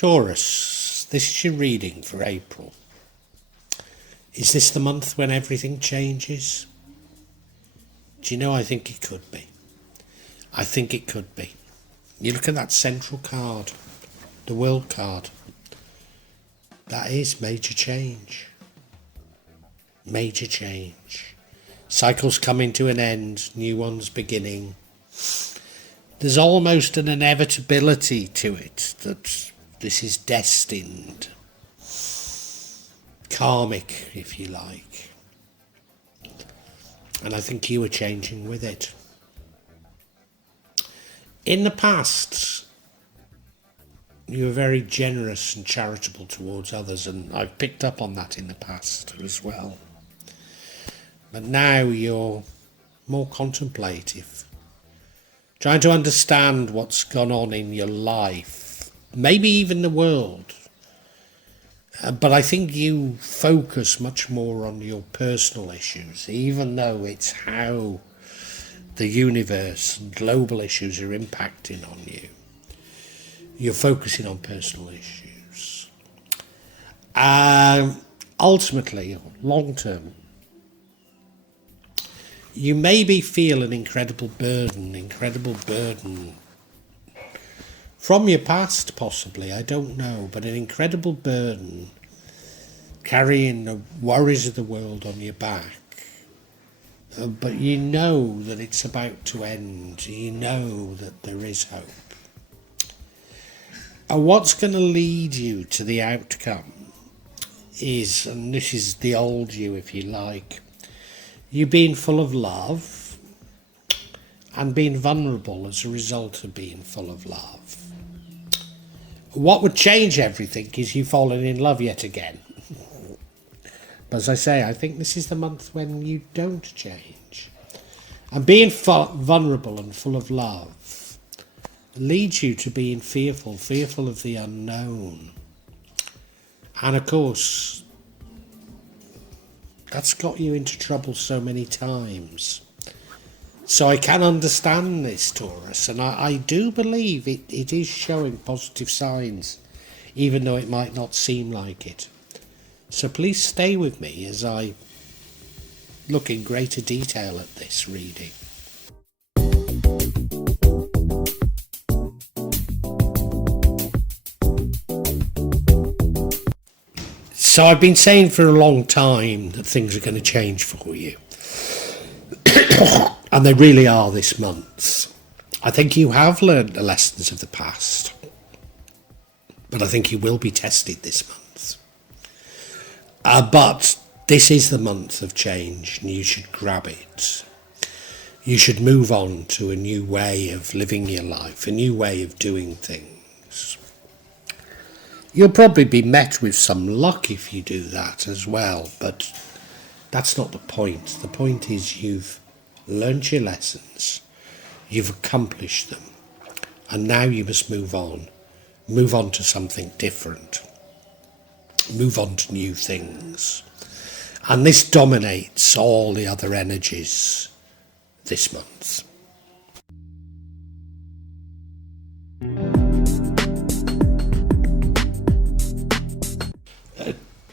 Taurus, this is your reading for April. Is this the month when everything changes? Do you know, I think it could be. I think it could be. You look at that central card, the world card. That is major change. Major change. Cycles coming to an end, new ones beginning. There's almost an inevitability to it that this is destined. Karmic, if you like. And I think you were changing with it. In the past, you were very generous and charitable towards others, and I've picked up on that in the past as well. But now you're more contemplative, trying to understand what's gone on in your life, maybe even the world. But I think you focus much more on your personal issues, even though it's how the universe and global issues are impacting on you. You're focusing on personal issues. Ultimately, long term, you maybe feel an incredible burden from your past, possibly, I don't know, but an incredible burden carrying the worries of the world on your back. But you know that it's about to end. You know that there is hope. And what's going to lead you to the outcome is, and this is the old you, if you like, you being full of love and being vulnerable as a result of being full of love. What would change everything is you falling in love yet again. But as I say, I think this is the month when you don't change. And being vulnerable and full of love leads you to being fearful of the unknown. And of course, that's got you into trouble so many times. So I can understand this, Taurus, and I do believe it is showing positive signs, even though it might not seem like it. So please stay with me as I look in greater detail at this reading. So I've been saying for a long time that things are going to change for you. And they really are this month. I think you have learned the lessons of the past. But I think you will be tested this month. But this is the month of change, and you should grab it. You should move on to a new way of living your life, a new way of doing things. You'll probably be met with some luck if you do that as well, but that's not the point. The point is you've learned your lessons, you've accomplished them, and now you must move on to something different, move on to new things. And this dominates all the other energies this month.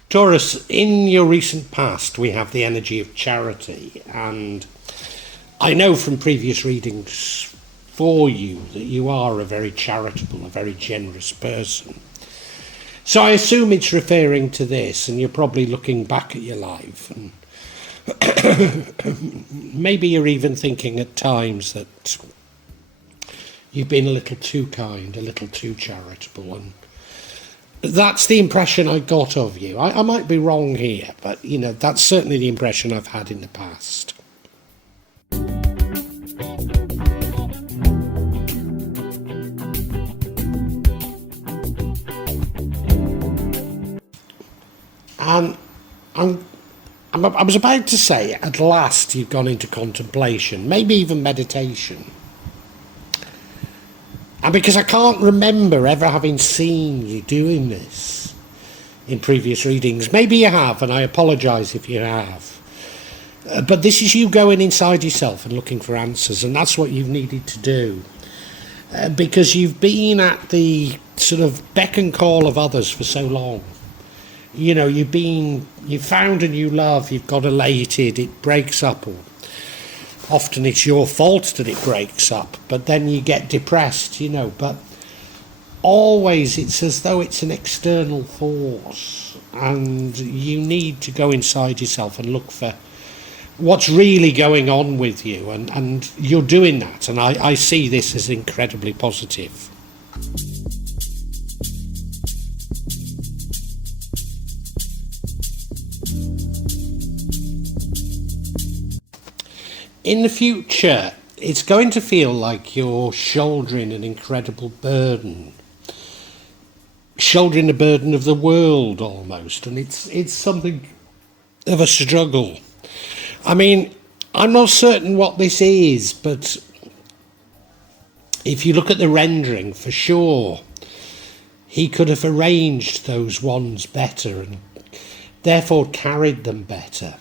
Taurus, in your recent past we have the energy of charity, and I know from previous readings for you that you are a very charitable, a very generous person. So I assume it's referring to this, and you're probably looking back at your life, and maybe you're even thinking at times that you've been a little too kind, a little too charitable, and that's the impression I got of you. I might be wrong here, but that's certainly the impression I've had in the past. And I was about to say, at last you've gone into contemplation, maybe even meditation. And because I can't remember ever having seen you doing this in previous readings, maybe you have, and I apologise if you have. But this is you going inside yourself and looking for answers, and that's what you've needed to do. because you've been at the sort of beck and call of others for so long. You know, you've found a new love, you've got elated, it breaks up, or often it's your fault that it breaks up, but then you get depressed, you know, but always it's as though it's an external force, and you need to go inside yourself and look for what's really going on with you, and you're doing that, and I see this as incredibly positive. In the future, it's going to feel like you're shouldering an incredible burden, shouldering the burden of the world almost, and it's something of a struggle. I mean, I'm not certain what this is, but if you look at the rendering, for sure, he could have arranged those wands better and therefore carried them better.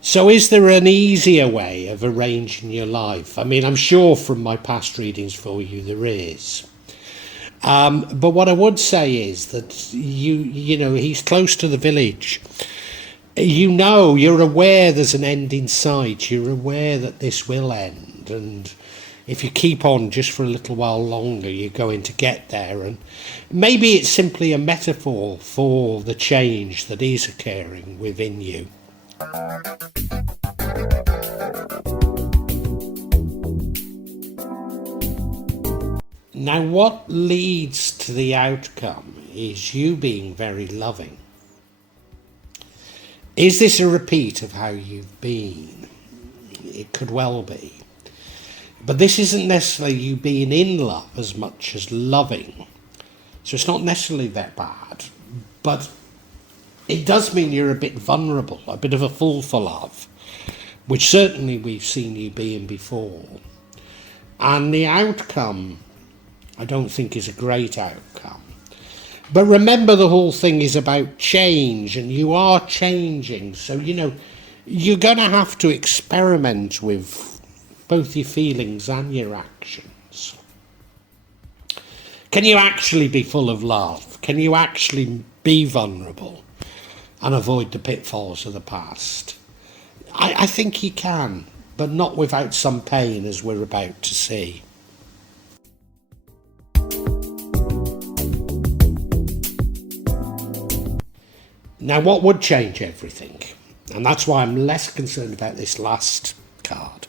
So is there an easier way of arranging your life? I mean, I'm sure from my past readings for you there is. But what I would say is that you know, he's close to the village. You know, you're aware there's an end in sight. You're aware that this will end. And if you keep on just for a little while longer, you're going to get there. And maybe it's simply a metaphor for the change that is occurring within you. Now, what leads to the outcome is you being very loving. Is this a repeat of how you've been? It could well be. But this isn't necessarily you being in love as much as loving. So it's not necessarily that bad. But it does mean you're a bit vulnerable, a bit of a fool for love, which certainly we've seen you being before. And the outcome, I don't think, is a great outcome. But remember, the whole thing is about change, and you are changing. So, you know, you're going to have to experiment with both your feelings and your actions. Can you actually be full of love? Can you actually be vulnerable and avoid the pitfalls of the past? I think you can, but not without some pain, as we're about to see. Now, what would change everything, and that's why I'm less concerned about this last card,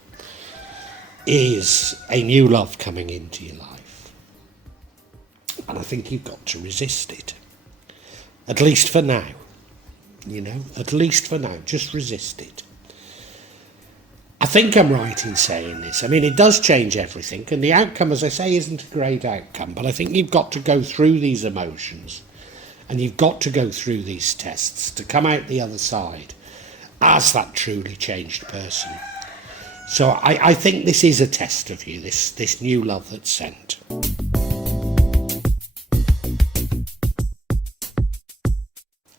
is a new love coming into your life. And I think you've got to resist it. At least for now. You know, at least for now, just resist it. I think I'm right in saying this. I mean, it does change everything, and the outcome, as I say, isn't a great outcome, but I think you've got to go through these emotions, and you've got to go through these tests to come out the other side as that truly changed person. So I think this is a test of you, this new love that's sent.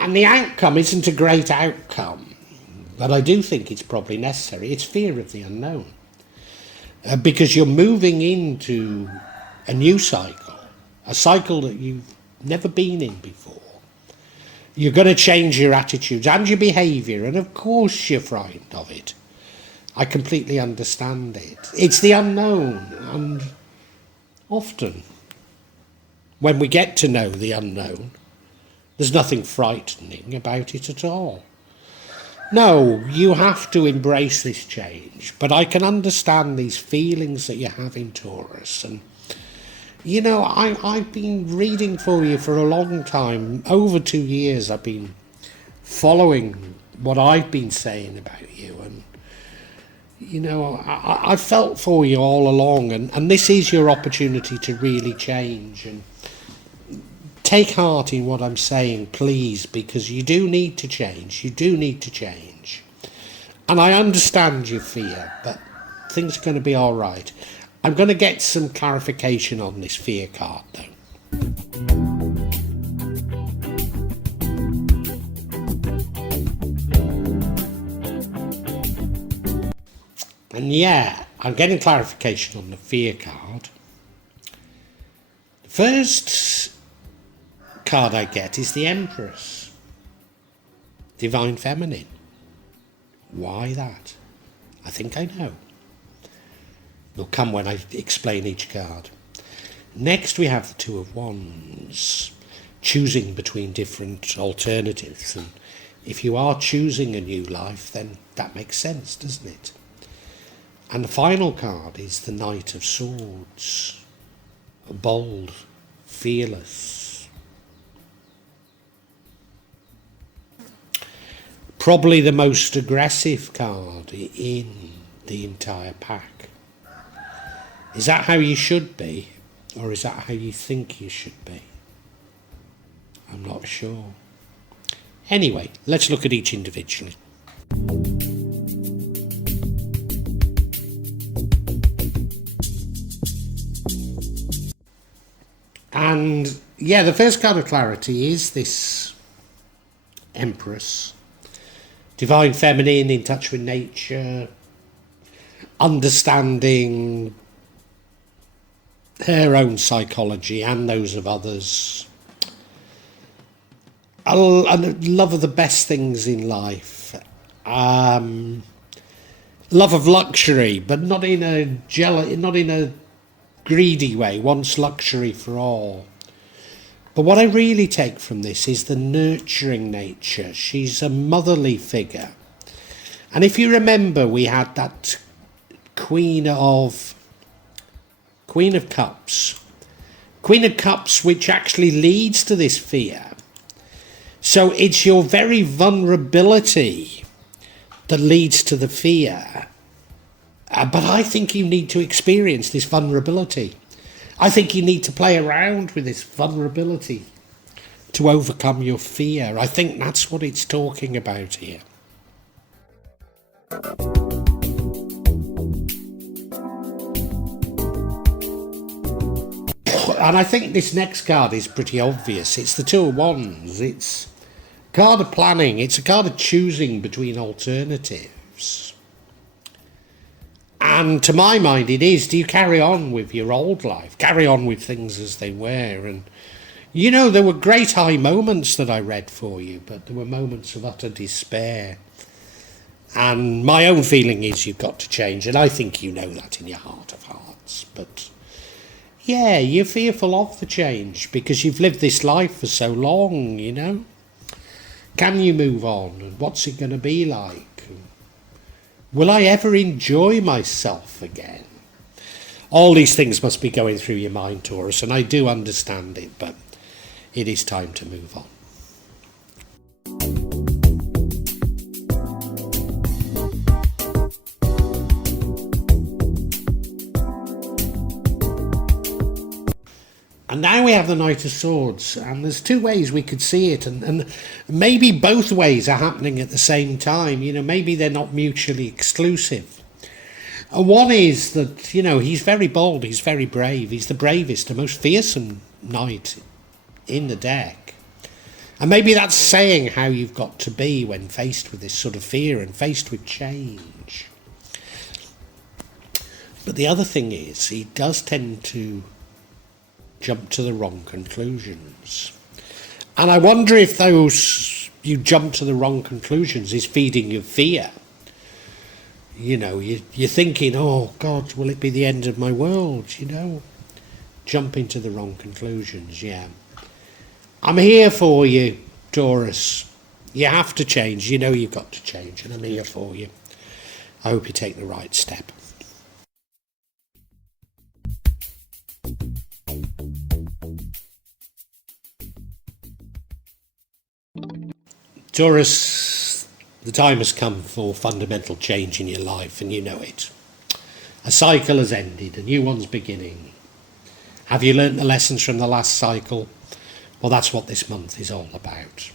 And the outcome isn't a great outcome, but I do think it's probably necessary. It's fear of the unknown. Because you're moving into a new cycle, a cycle that you've never been in before. You're going to change your attitudes and your behaviour, and of course you're frightened of it. I completely understand it. It's the unknown, and often when we get to know the unknown, there's nothing frightening about it at all. No, you have to embrace this change, but I can understand these feelings that you have in Taurus. And, you know, I've been reading for you for a long time. Over 2 years I've been following what I've been saying about you. And, you know, I felt for you all along. And this is your opportunity to really change. And take heart in what I'm saying, please, because you do need to change. You do need to change. And I understand your fear, but things are going to be all right. I'm going to get some clarification on this fear card, though. And yeah, I'm getting clarification on the fear card. First card I get is the Empress, Divine Feminine. Why that? I think I know. It'll come when I explain each card. Next we have the Two of Wands, choosing between different alternatives. And if you are choosing a new life, then that makes sense, doesn't it? And the final card is the Knight of Swords, bold, fearless. Probably the most aggressive card in the entire pack. Is that how you should be? Or is that how you think you should be? I'm not sure. Anyway, let's look at each individually. And yeah, the first card of clarity is this Empress. Divine Feminine, in touch with nature, understanding her own psychology and those of others. A love of the best things in life. Love of luxury, but not in a greedy way. Wants luxury for all. But what I really take from this is the nurturing nature. She's a motherly figure. And if you remember, we had that Queen of Cups. Queen of Cups, which actually leads to this fear. So it's your very vulnerability that leads to the fear. But I think you need to experience this vulnerability. I think you need to play around with this vulnerability to overcome your fear. I think that's what it's talking about here. And I think this next card is pretty obvious. It's the Two of Wands. It's a card of planning. It's a card of choosing between alternatives. And to my mind, it is, do you carry on with your old life? Carry on with things as they were? And, you know, there were great high moments that I read for you, but there were moments of utter despair. And my own feeling is you've got to change. And I think you know that in your heart of hearts. But yeah, you're fearful of the change because you've lived this life for so long, you know. Can you move on? And what's it going to be like? Will I ever enjoy myself again? All these things must be going through your mind, Taurus, and I do understand it, but it is time to move on. And now we have the Knight of Swords, and there's two ways we could see it, and maybe both ways are happening at the same time. You know, maybe they're not mutually exclusive. And one is that, you know, he's very bold, he's very brave, he's the bravest, the most fearsome knight in the deck. And maybe that's saying how you've got to be when faced with this sort of fear and faced with change. But the other thing is, he does tend to jump to the wrong conclusions. And I wonder if those you jump to the wrong conclusions is feeding your fear. You know, you're thinking, oh God, will it be the end of my world? You know, jumping to the wrong conclusions, yeah. I'm here for you, Taurus. You have to change. You know you've got to change, and I'm here for you. I hope you take the right step. Taurus, the time has come for fundamental change in your life, and you know it. A cycle has ended, a new one's beginning. Have you learnt the lessons from the last cycle? Well, that's what this month is all about.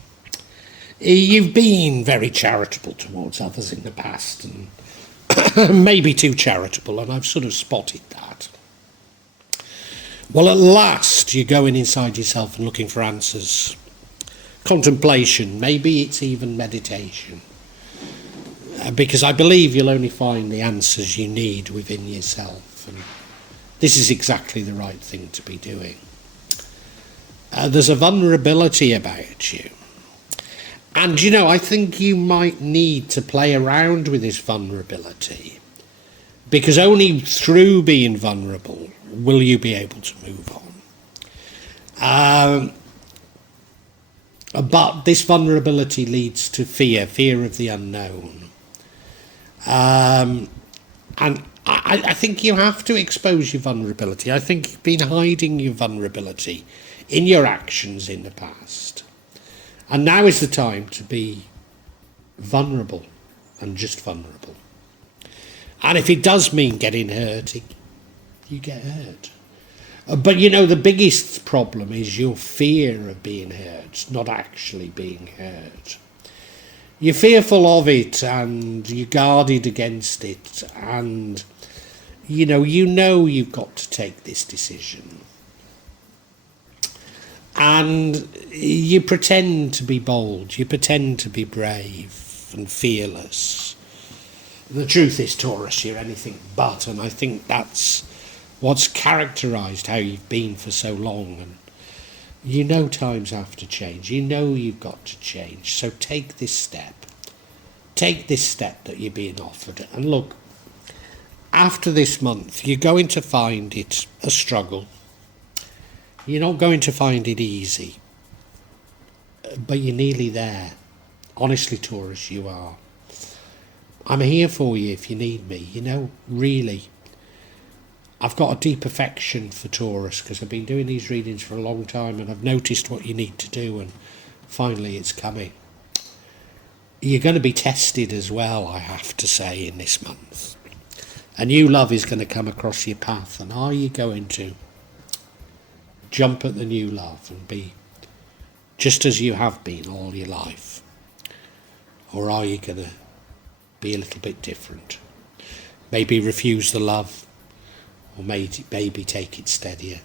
You've been very charitable towards others in the past, and maybe too charitable, and I've sort of spotted that. Well, at last, you're going inside yourself and looking for answers. Contemplation, maybe it's even meditation. Because I believe you'll only find the answers you need within yourself. And this is exactly the right thing to be doing. There's a vulnerability about you. And, I think you might need to play around with this vulnerability, because only through being vulnerable will you be able to move on. But this vulnerability leads to fear of the unknown. And I think you have to expose your vulnerability. I think you've been hiding your vulnerability in your actions in the past. And now is the time to be vulnerable, and just vulnerable. And if it does mean getting hurt, you get hurt. But the biggest problem is your fear of being hurt, not actually being hurt. You're fearful of it, and you're guarded against it, and you know you've got to take this decision. And you pretend to be bold, you pretend to be brave and fearless. The truth is, Taurus, you're anything but, and I think that's what's characterised how you've been for so long. And times have to change, you've got to change. So take this step that you're being offered. And look, after this month, you're going to find it a struggle. You're not going to find it easy, but you're nearly there. Honestly, Taurus, you are. I'm here for you if you need me. Really, I've got a deep affection for Taurus, because I've been doing these readings for a long time, and I've noticed what you need to do, and finally it's coming. You're going to be tested as well, I have to say, in this month. A new love is going to come across your path, and are you going to jump at the new love and be just as you have been all your life? Or are you going to be a little bit different? Maybe refuse the love, or maybe take it steadier.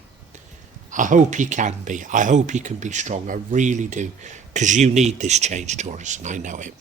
I hope you can be. I hope you can be strong. I really do, because you need this change, Taurus, and I know it.